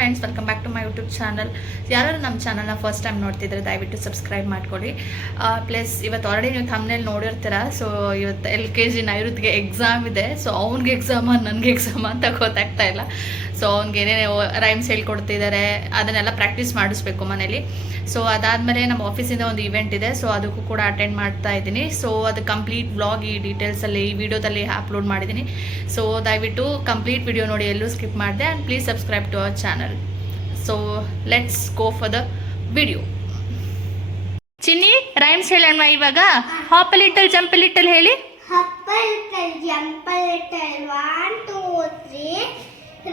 Friends, welcome back to my YouTube channel. ಯಾರು ನಮ್ಮ ಚಾನಲ್ನ ಫಸ್ಟ್ ಟೈಮ್ ನೋಡ್ತಿದ್ರೆ ದಯವಿಟ್ಟು ಸಬ್ಸ್ಕ್ರೈಬ್ ಮಾಡ್ಕೊಳ್ಳಿ. ಪ್ಲಸ್ ಇವತ್ತು ಆಲ್ರೆಡಿ ನೀವು ಥಂಬ್ನೇಲ್ ನೋಡಿರ್ತೀರ. ಸೊ ಇವತ್ತು LKG ನೈಋತ್ಗೆ ಎಕ್ಸಾಮ್ ಇದೆ. ಸೊ ಅವ್ನಿಗೆ ಎಕ್ಸಾಮ ನನಗೆ ಎಕ್ಸಾಮ ಅಂತ ಗೊತ್ತಾಗ್ತಾ ಇಲ್ಲ. ಸೊ ಅವ್ನಿಗೆ ಏನೇನು ರೈಮ್ಸ್ ಹೇಳ್ಕೊಡ್ತಿದ್ದಾರೆ ಅದನ್ನೆಲ್ಲ ಪ್ರಾಕ್ಟೀಸ್ ಮಾಡಿಸ್ಬೇಕು ಮನೇಲಿ. ಸೊ ಅದಾದಮೇಲೆ ನಮ್ಮ ಆಫೀಸಿಂದ ಒಂದು ಇವೆಂಟ್ ಇದೆ. ಸೊ ಅದಕ್ಕೂ ಕೂಡ ಅಟೆಂಡ್ ಮಾಡ್ತಾ ಇದ್ದೀನಿ. ಸೊ ಅದು ಕಂಪ್ಲೀಟ್ ವ್ಲಾಗ್ ಈ ಡೀಟೇಲ್ಸಲ್ಲಿ ಈ ವಿಡಿಯೋದಲ್ಲಿ ಅಪ್ಲೋಡ್ ಮಾಡಿದ್ದೀನಿ. ಸೊ ದಯವಿಟ್ಟು ಕಂಪ್ಲೀಟ್ ವಿಡಿಯೋ ನೋಡಿ, ಎಲ್ಲೂ ಸ್ಕಿಪ್ ಮಾಡಿದೆ. And please subscribe to our channel. So let's go for the video. Chinni, rhymes ಹೇಳೋಣ ಇವಾಗ. ಹಾಪ್ ಲಿಟಲ್ ಜಂಪ್ ಲಿಟಲ್ ಹೇಳಿ. Hop a little, jump a little, 1, 2, 3.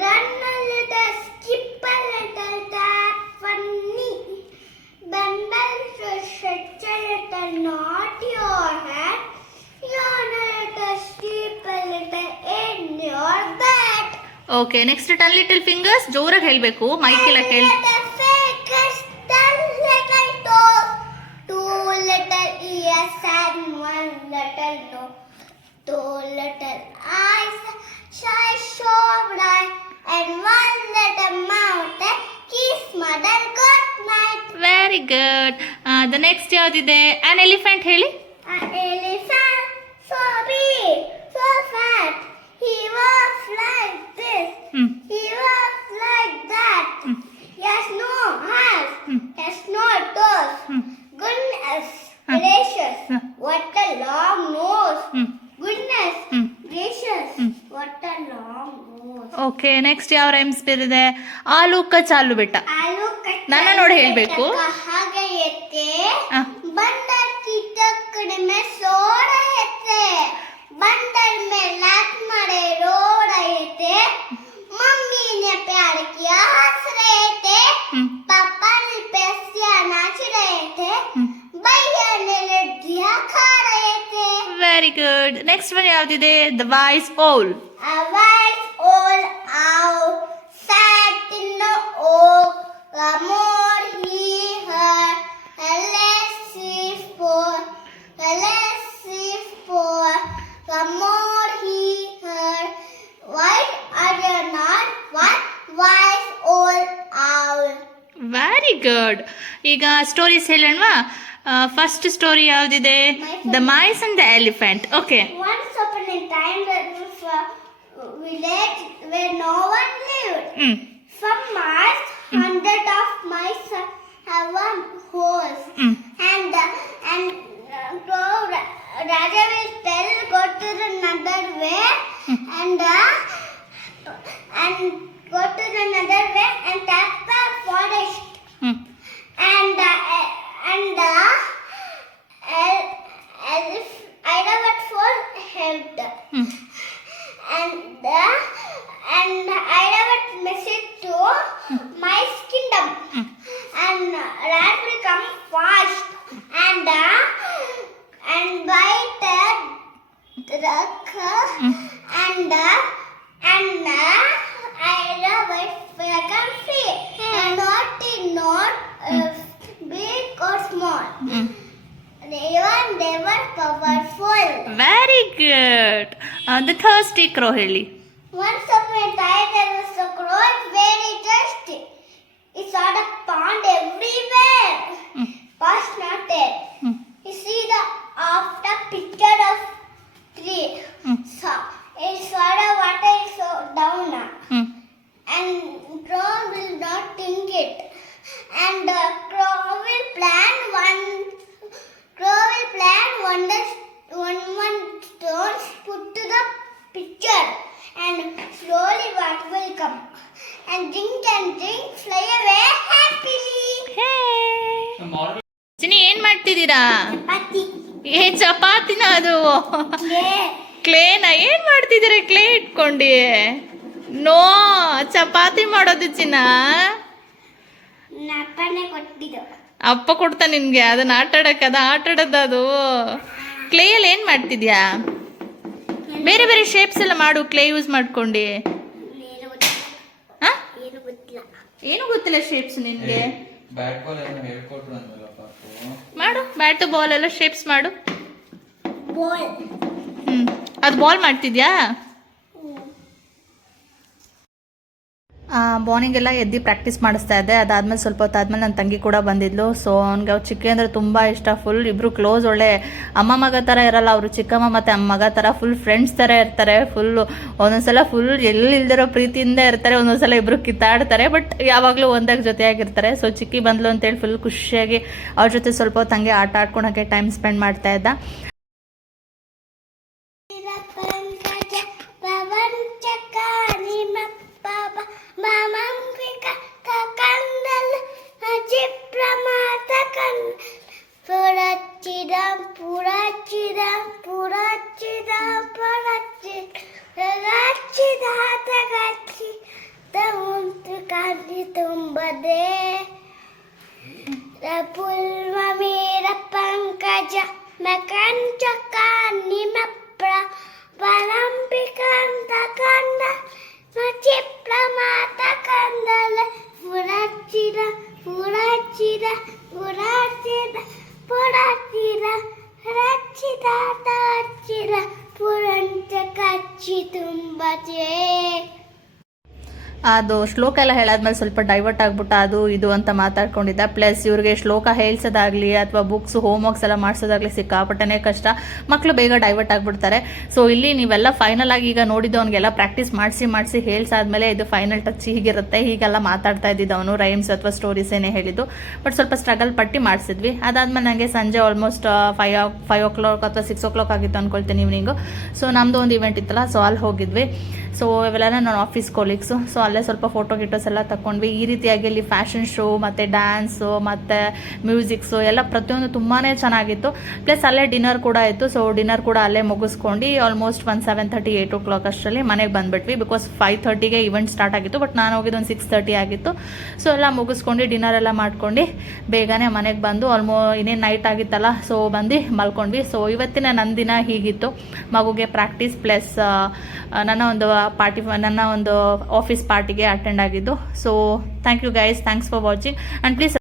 Run a little, skip a little, tap funny. Bend a little, stretch a little, nod your head. Yawn a little, sleep a little in your bed. Okay, next 10 little fingers. ಜೋರಾಗಿ ಹೇಳಬೇಕು, mic ಇಲ್ಲ ಕೇಳಿ. 10 little fingers, 10 little toes, 2 little ears and 1 little nose. 2 little eyes, shine so bright, and 1 little mouth. Kiss mother good night. Very good. The next ಯಾವುದಿದೆ? On elephant ಹೇಳಿ. An elephant, so big, so fat. He was like this, he was like that. Yes, no eyes, has no toes. Goodness gracious, what a long nose. Goodness gracious, what a long nose. Okay, next ಯಾವ rhymes ಬೇರಿದೆ? ಆಲೂ ಕಚಾಲು ಬೆಟ್ಟ. ಆಲೂ ನನ್ನ ನೋಡಿ ಹೇಳ್ಬೇಕು. ಹಾಗೆ ಎತ್ತೆ ಆ. ಬಂದರ್ ಕಿಟಕ್ ಕಡಿಮೆ soda ಎತ್ತೆ ಬಂದರ್ में लात मारे रोड आए थे मम्मी ने प्यार किया हंस रहे थे पापा ने पैसे नाच रहे थे भैया ने लड्डियां खा रहे थे. Very good. ನೆಕ್ಸ್ಟ್ ಒನ್ ಯಾವುದಿದೆ? The wise old. A wise old owl sat in the oak. The more he heard, the less he spoke. The less he spoke, the more he heard. Wise are you not one wise old owl? Very good. ಈಗ stories ಹೇಳೋಣವಾ? First story ಯಾವುದಿದೆ? The mice and the elephant. Okay. Once upon a time there was a village where no one lived. Some mice, 100 of mice have one horse. And Raja will tell go to another way and go to another way and tap the forest. And Airavata for helped. And Airavata message to mice kingdom. And rat will come fast and bite the duck and Airavata will come free. And not big or small. They were powerful. Very good. The thirsty crow ಹೇಳಿ. Once upon a time there was a crow very thirsty. He saw the pond everywhere. But not there. He see the after picture of tree. So he saw the water is so down. And crow will not think it. And the crow will plan one stones put to the picture, and slowly water will come and drink, fly away happily. ಚಿನ್ನಿ, ಏನ್ ಮಾಡ್ತಿದ್ದೀರಾ? Chapati. ಏನ್ ಚಪಾತಿನ ಅದು? ಕ್ಲೇನ ಏನ್ ಮಾಡ್ತಿದ್ದೀರಾ? Clay ಇಟ್ಕೊಂಡಿ? No, chapati ಮಾಡೋದು ಚಿನ್ನ. ನಪ್ಪನೆ ಕೊಟ್ಟಿದ್ದು. ಅಪ್ಪ ಕೊಡ್ತಾ ನಿನ್ಗೆ ಅದನ್ನ ಆಟಾಡೋದು ಅದು. ಕ್ಲೇಯಲ್ಲಿ ಏನು ಮಾಡ್ತಿದ್ಯಾ? ಬೇರೆ ಬೇರೆ ಶೇಪ್ಸ್ ಎಲ್ಲ ಮಾಡು, ಕ್ಲೇ ಯೂಸ್ ಮಾಡ್ಕೊಂಡು. ಏನು ಗೊತ್ತಿಲ್ಲ ಶೇಪ್ಸ್ ನಿನ್ಗೆ? ಮಾಡು, ಬ್ಯಾಟು ಬಾಲ್ ಎಲ್ಲ ಶೇಪ್ಸ್ ಮಾಡು. ಅದು ಬಾಲ್ ಮಾಡ್ತಿದ್ಯಾ? ಮಾರ್ನಿಂಗ್ ಎಲ್ಲ ಎದ್ದು ಪ್ರಾಕ್ಟೀಸ್ ಮಾಡಿಸ್ತಾ ಇದ್ದೆ. ಅದಾದಮೇಲೆ ಸ್ವಲ್ಪ ಹೊತ್ತಾದ್ಮೇಲೆ ನನ್ನ ತಂಗಿ ಕೂಡ ಬಂದಿದ್ಲು. ಸೊ ಅವ್ನಿಗೆ ಅವ್ರು ಚಿಕ್ಕಿ ಅಂದರೆ ತುಂಬ ಇಷ್ಟ. ಫುಲ್ ಇಬ್ಬರು ಕ್ಲೋಸ್, ಒಳ್ಳೆ ಅಮ್ಮ ಮಗ ಥರ ಇರಲ್ಲ ಅವರು, ಚಿಕ್ಕಮ್ಮ ಮತ್ತು ಅಮ್ಮ ಮಗ ಥರ ಫುಲ್ ಫ್ರೆಂಡ್ಸ್ ಥರ ಇರ್ತಾರೆ. ಫುಲ್ಲು ಒಂದೊಂದ್ಸಲ ಫುಲ್ ಎಲ್ಲಿಲ್ದಿರೋ ಪ್ರೀತಿಯಿಂದ ಇರ್ತಾರೆ, ಒಂದೊಂದ್ಸಲ ಇಬ್ಬರು ಕಿತ್ತಾಡ್ತಾರೆ, ಬಟ್ ಯಾವಾಗಲೂ ಒಂದಾಗ ಜೊತೆಯಾಗಿರ್ತಾರೆ. ಸೊ ಚಿಕ್ಕಿ ಬಂದ್ಲು ಅಂತೇಳಿ ಫುಲ್ ಖುಷಿಯಾಗಿ ಅವ್ರ ಜೊತೆ ಸ್ವಲ್ಪ ಹೊತ್ತು ಹಂಗೆ ಆಟ ಆಡ್ಕೊಳಕ್ಕೆ ಟೈಮ್ ಸ್ಪೆಂಡ್ ಮಾಡ್ತಾ ಇದ್ದ. ತುಂಬದೆ ಪುಲ್ವ ಮೇರ ಪಂಕಜ ಮಕಂಚಕ ನಿಮಪ್ರ ಪರಂಪಿಕಂತ ಕಂದ ಚಿಪ್ರ ಮಾತ ಕಂದಲ ಪುರಚಿದ ಪುರಚಿದ ಪುರಚಿದ ಪುರಚಿದ ರಚಿದ ತಚಿದ ಪುರಂಚ ಕಚ್ಚಿ ತುಂಬಜೆ. ಅದು ಶ್ಲೋಕ ಎಲ್ಲ ಹೇಳಾದ್ಮೇಲೆ ಸ್ವಲ್ಪ ಡೈವರ್ಟ್ ಆಗ್ಬಿಟ್ಟು ಅದು ಇದು ಅಂತ ಮಾತಾಡ್ಕೊಂಡಿದ್ದ. ಪ್ಲಸ್ ಇವ್ರಿಗೆ ಶ್ಲೋಕ ಹೇಳ್ಸೋದಾಗಲಿ ಅಥವಾ ಬುಕ್ಸ್ ಹೋಮ್ವರ್ಕ್ಸ್ ಎಲ್ಲ ಮಾಡಿಸೋದಾಗಲಿ ಸಿಕ್ಕಾಪಟ್ಟೆ ಕಷ್ಟ. ಮಕ್ಕಳು ಬೇಗ ಡೈವರ್ಟ್ ಆಗಿಬಿಡ್ತಾರೆ. ಸೊ ಇಲ್ಲಿ ನೀವೆಲ್ಲ ಫೈನಲ್ ಆಗಿ ಈಗ ನೋಡಿದ್ದವನಿಗೆಲ್ಲ ಪ್ರಾಕ್ಟೀಸ್ ಮಾಡಿಸಿ ಹೇಳ್ಸಾದ್ಮೇಲೆ ಇದು ಫೈನಲ್ ಟಚ್ ಹೀಗಿರುತ್ತೆ, ಹೀಗೆಲ್ಲ ಮಾತಾಡ್ತಾ ಇದ್ದಿದ್ದವನು ರೈಮ್ಸ್ ಅಥವಾ ಸ್ಟೋರೀಸ್ ಏನೇ ಹೇಳಿದ್ದು. ಬಟ್ ಸ್ವಲ್ಪ ಸ್ಟ್ರಗಲ್ ಪಟ್ಟಿ ಮಾಡಿಸಿದ್ವಿ. ಅದಾದ್ಮೇಲೆ ನನಗೆ ಸಂಜೆ ಆಲ್ಮೋಸ್ಟ್ 5 o'clock ಅಥವಾ 6 o'clock ಆಗಿತ್ತು ಅಂದ್ಕೊಳ್ತೀನಿ ಈವ್ನಿಂಗು. ಸೊ ನಮ್ಮದು ಒಂದು ಇವೆಂಟ್ ಇತ್ತಲ್ಲ, ಸೊ ಅಲ್ಲಿ ಹೋಗಿದ್ವಿ. ಸೊ ಇವೆಲ್ಲ ನನ್ನ ಆಫೀಸ್ ಕೊಲೀಗ್ಸು. ಸೊ ಅಲ್ಲೇ ಸ್ವಲ್ಪ ಫೋಟೋಸ್ ಎಲ್ಲ ತಗೊಂಡ್ವಿ. ಈ ರೀತಿಯಾಗಿ ಇಲ್ಲಿ ಫ್ಯಾಷನ್ ಶೋ ಮತ್ತು ಡ್ಯಾನ್ಸು ಮತ್ತು ಮ್ಯೂಸಿಕ್ಸು ಎಲ್ಲ ಪ್ರತಿಯೊಂದು ತುಂಬಾ ಚೆನ್ನಾಗಿತ್ತು. ಪ್ಲಸ್ ಅಲ್ಲೇ ಡಿನ್ನರ್ ಕೂಡ ಇತ್ತು. ಸೊ ಡಿನ್ನರ್ ಕೂಡ ಅಲ್ಲೇ ಮುಗಿಸ್ಕೊಂಡು ಆಲ್ಮೋಸ್ಟ್ 7:30 8 o'clock ಅಷ್ಟರಲ್ಲಿ ಮನೆಗೆ ಬಂದುಬಿಟ್ವಿ. ಬಿಕಾಸ್ 5:30ಗೆ ಇವೆಂಟ್ ಸ್ಟಾರ್ಟ್ ಆಗಿತ್ತು, ಬಟ್ ನಾನು ಹೋಗಿದ್ದು ಒಂದು 6:30 ಆಗಿತ್ತು. ಸೊ ಎಲ್ಲ ಮುಗಿಸ್ಕೊಂಡು ಡಿನ್ನರ್ ಎಲ್ಲ ಮಾಡ್ಕೊಂಡು ಬೇಗನೆ ಮನೆಗೆ ಬಂದು ಇನ್ನೇನು ನೈಟ್ ಆಗಿತ್ತಲ್ಲ, ಸೊ ಬಂದು ಮಲ್ಕೊಂಡ್ವಿ. ಸೊ ಇವತ್ತಿನ ನನ್ನ ದಿನ ಹೀಗಿತ್ತು. ಮಗುಗೆ ಪ್ರಾಕ್ಟೀಸ್ ಪ್ಲಸ್ ನನ್ನ ಒಂದು ಆಫೀಸ್ ಪಾರ್ಟಿಗೆ ಅಟೆಂಡ್ ಆಗಿದ್ದು. So thank you guys, thanks for watching and please